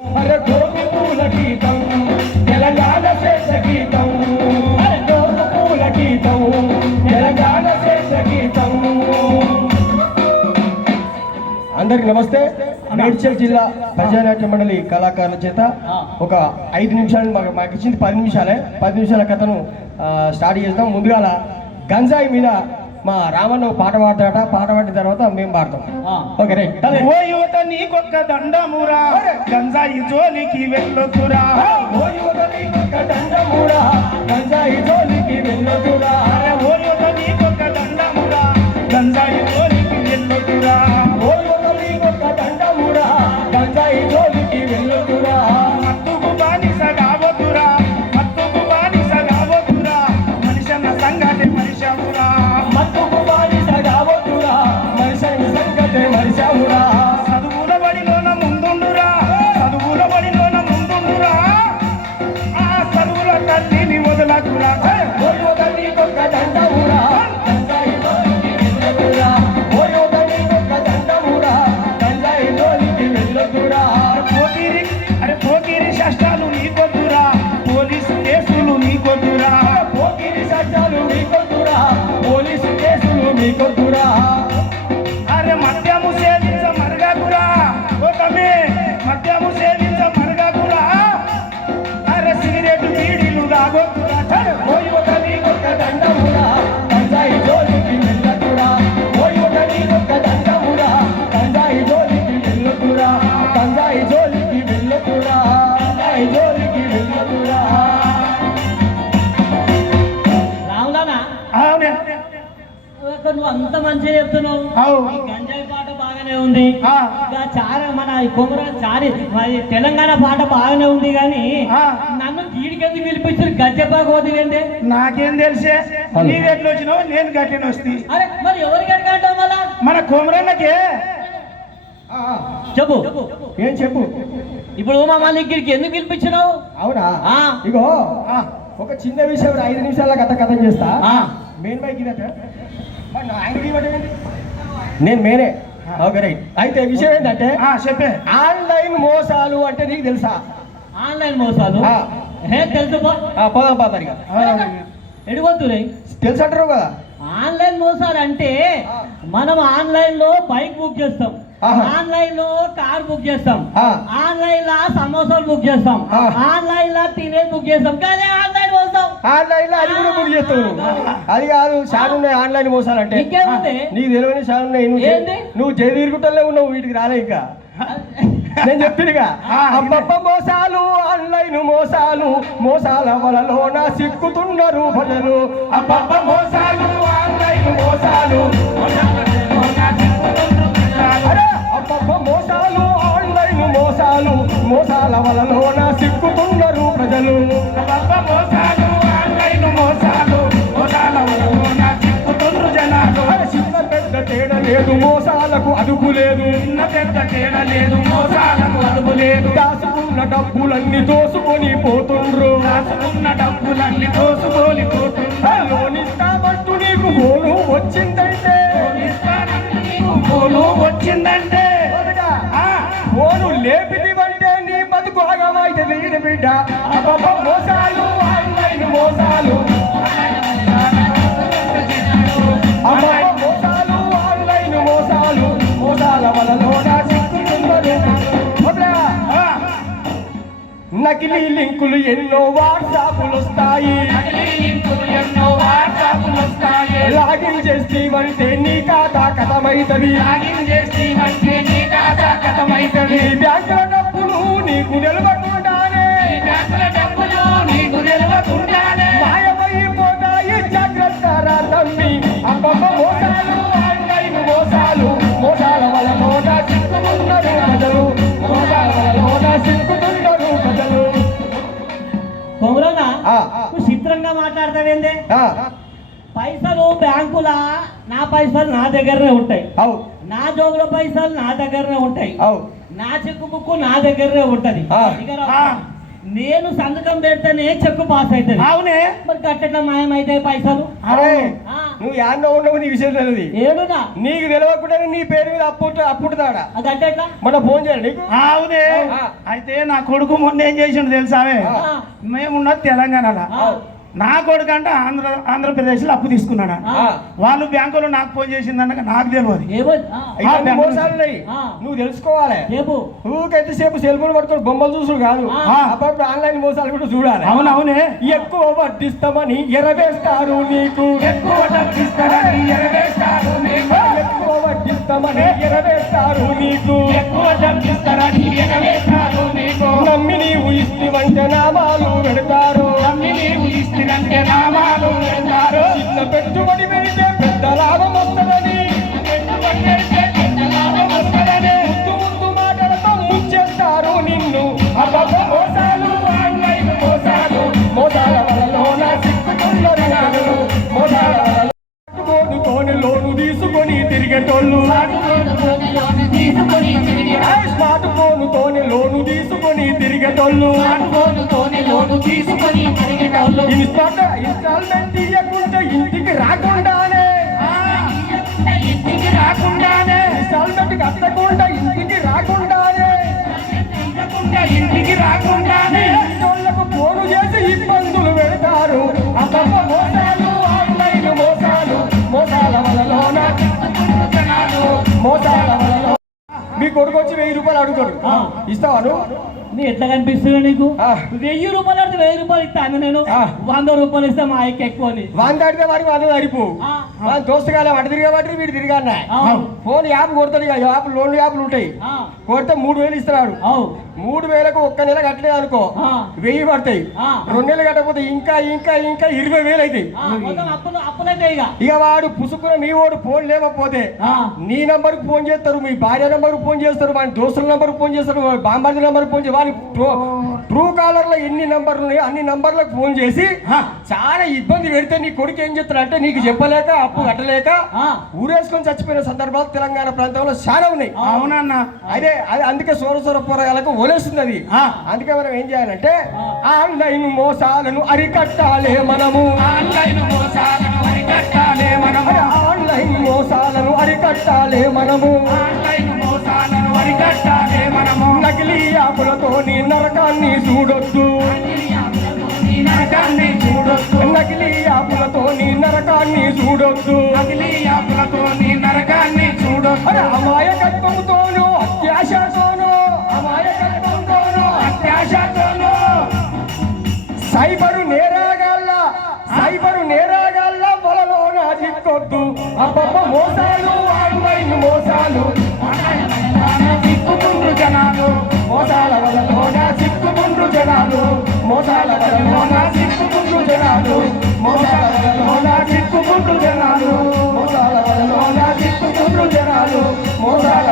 అందరికి నమస్తే. మేడ్చల్ జిల్లా ప్రజానాట్య మండలి కళాకారుల చేత ఒక 5 నిమిషాలు మాకు ఇచ్చింది 10 నిమిషాలే. 10 నిమిషాల కథను స్టార్ట్ చేద్దాం. ముందుగా గంజాయి మీద మా రామన్న పాట పాడతాడట. పాట పాడిన తర్వాత మేము పాడతాం. Okay right. ఓ యువత నీకొక్క దండమురా, గంజాయి జోలికి వెళ్ళొద్దురా. ఓ యువత నీకొక్క దండమురా, గంజాయి జోలికి వెళ్ళొద్దురా. ఓ యువత నీకొక్క దండమురా, గంజాయి జోలికి వెళ్ళొద్దురా. ఓ యువత నీకొక్క దండమురా, గంజాయి జోలికి వెళ్ళొద్దురా. మత్తుకు బానిస కావద్దురా, మత్తుకు బానిస కావద్దురా. మనిషన్న సంగతి మనిషమురా, మత్తుకు బానిస కావద్దురా. మనిషి సంగతే మనిషమురా. చదువుల బడిలోన ముందుండురా, చదువుల బడిలోన ముందుండురా. ఆ చదువుల తల్లిని వదలకురా. ఓ యువత నీకొక్క దండమురా, గంజాయి జోలికి వెళ్ళొద్దురా. ఓ యువత నీకొక్క దండమురా, గంజాయి జోలికి వెళ్ళొద్దురా. పోకిరి శస్త్రాలు నీకొద్దురా, పోలీసు కేసులు నీకొద్దురా. పోకిరి సత్యాలు మీకొద్దురా, పోలీసు కేసులు మీకొద్దురా. అరే మద్యము సేవించ మరగకురా, ఒకమే మద్యము సేవించ మరగకురా. అరే సిగరెట్ బీడీలు తాగొద్దురా. ఓ యువత నీకొక్క దండమురా, గంజాయి జోలికి వెళ్ళొద్దురా. ఓ యువత నీకొక్క దండమురా, గంజాయి జోలికి వెళ్ళొద్దురా. గంజాయి జోలికి వెళ్ళొద్దురా. గంజాయి జోలికి వెళ్ళొద్దురా. రావులానా అవునే నువ్వు అంత మంచిగా చెప్తున్నావు. అవు. ఈ గంజాయి పాట బాగానే ఉంది. ఆ. ఇంకా చార మన మరి తెలంగాణ పాట బాగానే ఉంది కానీ ఆ. నన్ను గీడికెందుకు పిలిపించారు గజ్జె బాగోదిగండి. నాకేం తెలిసే, నీవెట్లు వచ్చినావు నేను గట్టిన వస్తే. అరే మరి ఎవరికి అడగంటావు మళ్ళా? మన కోమరన్నకే చెప్పు ఏం చెప్పు. ఇప్పుడు మా దగ్గరికి ఎందుకు పిలిపించినావు? అవునా? ఆ. ఇగో ఆ. ఒక చిన్న విషయం 5 నిమిషాల కథం చేస్తా. ఆ. మెయిన్ బైక్ నేను మేనే. Okay right. అయితే విషయం ఏంటంటే చెప్పే. ఆన్లైన్ మోసాలు అంటే నీకు తెలుసా? ఆన్లైన్ మోసాలు ఆ. తెలుసు పోదాం పాతరిగా. ఎడిగొద్దురే తెలుసు అంటారు కదా. ఆన్లైన్ మోసాలు అంటే మనం ఆన్లైన్ లో బైక్ బుక్ చేస్తాం, ఆహా. ఆన్లైన్ లో కార్ బుక్ చేస్తాం, ఆ. ఆన్లైన్ లా సమోసాలు బుక్ చేస్తాం, ఆ. ఆన్లైన్ లా తినేది బుక్ చేస్తాం. కానీ ఆన్లైన్ మోసం ఆన్లైన్ లో అది కూడా బుక్ చేస్తావు నువ్వు. అది కాదు, చాలా ఉన్నాయి ఆన్లైన్ మోసాలు అంటే. ఇంకేముంది? నీకు తెలియని చాలా ఉన్నాయి. ఏంది? నువ్వు జయదీరుగుటల్లో ఉన్నావు, వీటికి రాలే ఇంకా. నేను చెప్పిందిగా. అబ్బబ్బ మోసాలు, ఆన్లైన్ మోసాలు, మోసాల వలలోన సిక్కుతున్నారు ప్రజలు. అబ్బబ్బ మోసాలు, ఆన్లైన్ మోసాలు, అరే అబ్బబ్బ మోసాలు, ఆన్లైన్ మోసాలు, మోసాల వలలోన సిక్కుతున్నారు ప్రజలు. మోసాలు, ఆన్లైన్ మోసాలు, మోసాల వలన చిక్కుతుండ్రు జనాలు. అరే చిన్న పెద్ద తేడా లేదు, మోసాలకు అదుపు లేదు. చిన్న పెద్ద తేడా లేదు, మోసాలకు అదుపు లేదు. దాచుకున్న డబ్బులన్నీ దోసుకొని పోతుండ్రు. దాచుకున్న డబ్బులన్నీ దోసుకొని పోతుండ్రు. లోనిస్తామంటూ నీకు ఫోను వచ్చిందంటే, ఫోను వచ్చిందంటే ఫోను లేపిదివంటే నీ బతుకు ఆగమైతుంది ఈడు బిడ్డ. అబ్బబ్బ మోసాలు, ఆన్లైన్ మోసాలు, అబ్బబ్బ మోసాలు, ఆన్లైన్ మోసాలు, మోసాల వలలోన సిక్కుతున్నారు. వదరా. నకిలీ లింకులు ఎన్నో వాట్సాప్లు వస్తాయి. లాగిన్ చేస్తేవంటే నీ ఖాతా కథమైతది. నీ బ్యాంకుల డబ్బులు నీకు నిలవకుండానే మాయమైపోతాయి, జాగ్రత్త రా తమ్మి. అబ్బబ్బ మోసాలు, ఆన్లైన్ మోసాలు, మోసాల వలలోన సిక్కుతున్నారు ప్రజలు. మోసాల వలలోన సిక్కుతున్నారు ప్రజలు. కొమరన్నా ఆ. నువ్వు చిత్రంగా మాట్లాడతావేందే? ఆ, పైసలు బ్యాంకులా నా పైసలు నా దగ్గరనే ఉంటాయి, అవు నా జోబుల పైసలు నా దగ్గరనే ఉంటాయి, అవు నా చెక్కు బుక్ నా దగ్గరనే ఉంటది. ఆ. ఇక రా. నేను సంతకం పెడితేనే చెక్కు పాస్ అవుతుంది. అవునే మరి గట్టెట్లా మాయమైతే పైసలు? అరే ఆ. నువ్వు యాన్నో ఉన్నావు నీ విషయం తెలియదు ఏడునా నీకు తెలియకుండా నీ పేరు మీద అప్పుడుతాడా అదంటే ఎట్లా మన ఫోన్ చేయాలి నీకు అవునే అయితే నా కొడుకు మొన్న ఏం చేసిండు తెలుసావే మేమున్నది తెలంగాణలో నా కొడుకు అంటే ఆంధ్రప్రదేశ్లో అప్పు తీసుకున్నాడా వాళ్ళు బ్యాంకులో నాకు ఫోన్ చేసిందన్నాక నాకు తెలియదు ఇవన్నీ మోసాలు ఉన్నాయి. నువ్వు తెలుసుకోవాలి ఊకెంతసేపు సెల్ ఫోన్ పట్టుకొని బొమ్మలు చూసుడు కాదు అప్పుడు ఆన్లైన్ మోసాలు కూడా చూడాలి. అవునవునే ఎక్కువ వడ్డిస్తామని ఎరవేస్తారు నీకు ఎక్కువ వడ్డిస్తామని ఎరవేస్తారు నీకు నమ్మి నీవు ఇస్తివంటే నామాలు పెడతారు చిన్న పెట్టుబడి పెడితే పెద్ద లాభం వస్తుందని ముద్దు ముద్దు మాటలతో ముంచేస్తారు నిన్ను అబ్బబ్బ మోసాలు ఆన్లైన్ మోసాలు మోసాల వలలోన సిక్కుతున్నారు మోసాల వలలో లోను తీసుకొని తిరిగేటోళ్ళు స్మార్ట్ ఫోన్ తోనే లోను తీసుకొని తిరిగేటోళ్ళు ఇన్స్టాల్మెంట్ ఇవ్వకుండా ఇంటికి రాకుండానే ఇన్స్టాల్మెంట్ కట్టకుండా ఇంటికి రాకుండానే వాళ్ళకు ఫోను చేసి ఇబ్బందులు పెడతారు అబ్బబ్బ మోసాలు ఆన్లైన్ మోసాలు మోసాల వలలోన మోసాల వలలో మీ కొడుకు వచ్చి 1000 రూపాయలు అడుగుతాడు ఇస్తావా నువ్వు నీ ఎట్లా కనిపిస్తుంది నీకు 1000 రూపాయలు అంటే 1000 రూపాయలు ఇస్తాను నేను 100 రూపాయలు ఇస్తే మా అయ్యకి ఎక్కువ 100 అడితే వాడికి 100 సరిపోవు వాళ్ళ దోస్తగాలే వాటి తిరిగేవాటి వీడు తిరిగాన్నా ఫోన్ యాప్ కొడతాడు ఇక యాప్ లోన్లు యాప్లు ఉంటాయి కొడితే 3000 ఇస్తున్నాడు 3000కు ఒక్క నెల కట్టలేదు అనుకో 1000 పడతాయి 2 నెలలు కట్టకపోతే ఇంకా 20,000 అవుతాయి ఇక వాడు పుసుకున్న మీ వాడు ఫోన్ లేకపోతే నీ నంబర్కి ఫోన్ చేస్తారు మీ భార్య నంబర్కి ఫోన్ చేస్తారు వాడి దోస్తుల నంబర్కి ఫోన్ చేస్తారు బాంబాజీ నంబర్కి ఫోన్ చేస్తారు వాడి ట్రూ కాలర్ లో ఎన్ని నంబర్లు ఉన్నాయో అన్ని నంబర్లకు ఫోన్ చేసి చాలా ఇబ్బంది పెడితే నీ కొడుకు ఏం చెప్తాడు అంటే నీకు చెప్పలేక అప్పు కట్టలేక ఊరేసుకొని చచ్చిపోయిన సందర్భాలు తెలంగాణ ప్రాంతంలో చాలా ఉన్నాయి. అవునన్నా అదే అందుకే సోర పోరాగాలకు ఒలేస్తుంది అది. అందుకే మనం ఏం చేయాలంటే ఆన్లైన్ మోసాలను అరికట్టాలి మనము ఆన్లైన్ మోసాలను అరికట్టాలి మనము నకిలీ యాపులతో నీ నరకాన్ని చూడొద్దు నకిలీ యాపులతో నీ నరకాన్ని చూడొద్దు అమాయకత్వంతోనూ అత్యాశతోనూ సైబరు నేరాగాళ్ళ వలలోన చిక్కొద్దు అబ్బబ్బ మోసాలు ఆన్లైన్ మోసాలు మోసాల వలలోన చిక్కుకుండ్రు జనాలు మోసాల వలలోన చిక్కుకుండ్రు జనాలు మోసాల